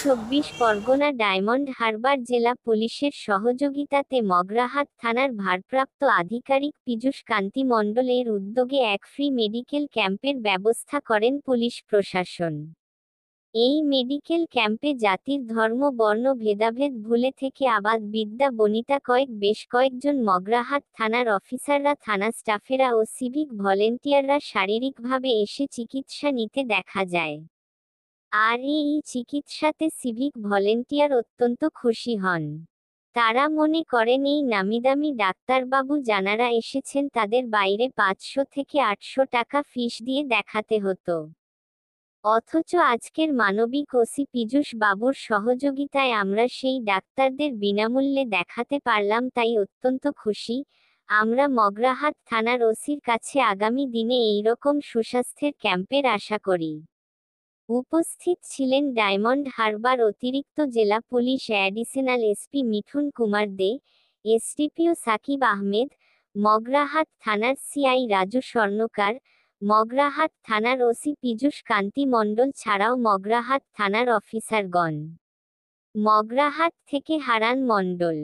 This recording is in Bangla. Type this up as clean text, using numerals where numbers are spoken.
পরগনা ডায়মন্ড হারবার জেলা পুলিশের সহযোগিতাতে মগরাহাট থানার ভারপ্রাপ্ত আধিকারিক পীযূষ কান্তি মণ্ডলের উদ্যোগে এক ফ্রি মেডিকেল ক্যাম্পের ব্যবস্থা করেন পুলিশ প্রশাসন। এই মেডিকেল ক্যাম্পে জাতির ধর্ম বর্ণ ভেদাভেদ ভুলে থেকে আবাদ বিদ্যা বনিতা বেশ কয়েকজন মগরাহাট থানার অফিসাররা, থানা স্টাফেরা ও সিভিক ভলেন্টিয়াররা শারীরিকভাবে এসে চিকিৎসা নিতে দেখা যায়। আর এই চিকিৎসাতে সিভিক ভলেন্টিয়ার অত্যন্ত খুশি হন। তারা মনে করেন এই নামিদামি ডাক্তারবাবু যানারা এসেছেন তাদের বাইরে 500 থেকে 800 টাকা ফিস দিয়ে দেখাতে হতো। অথচ আজকের মানবিক ওসি পীযূষ বাবুর সহযোগিতায় আমরা সেই ডাক্তারদের বিনামূল্যে দেখাতে পারলাম, তাই অত্যন্ত খুশি। আমরা মগরাহাট থানার ওসির কাছে আগামী দিনে এইরকম সুস্বাস্থ্যের ক্যাম্পের আশা করি। উপস্থিত ছিলেন ডায়মন্ড হারবার অতিরিক্ত জেলা police additional SP Mithun Kumar Dey, SDPO Sakib Ahmed, Magrahat থানার সিআই রাজু স্বর্ণকার, মগরাহাট থানার ওসি পীযূষ কান্তি মণ্ডল ছাড়াও মগরাহাট থানার অফিসারগণ। মগরাহাট থেকে হারান মণ্ডল।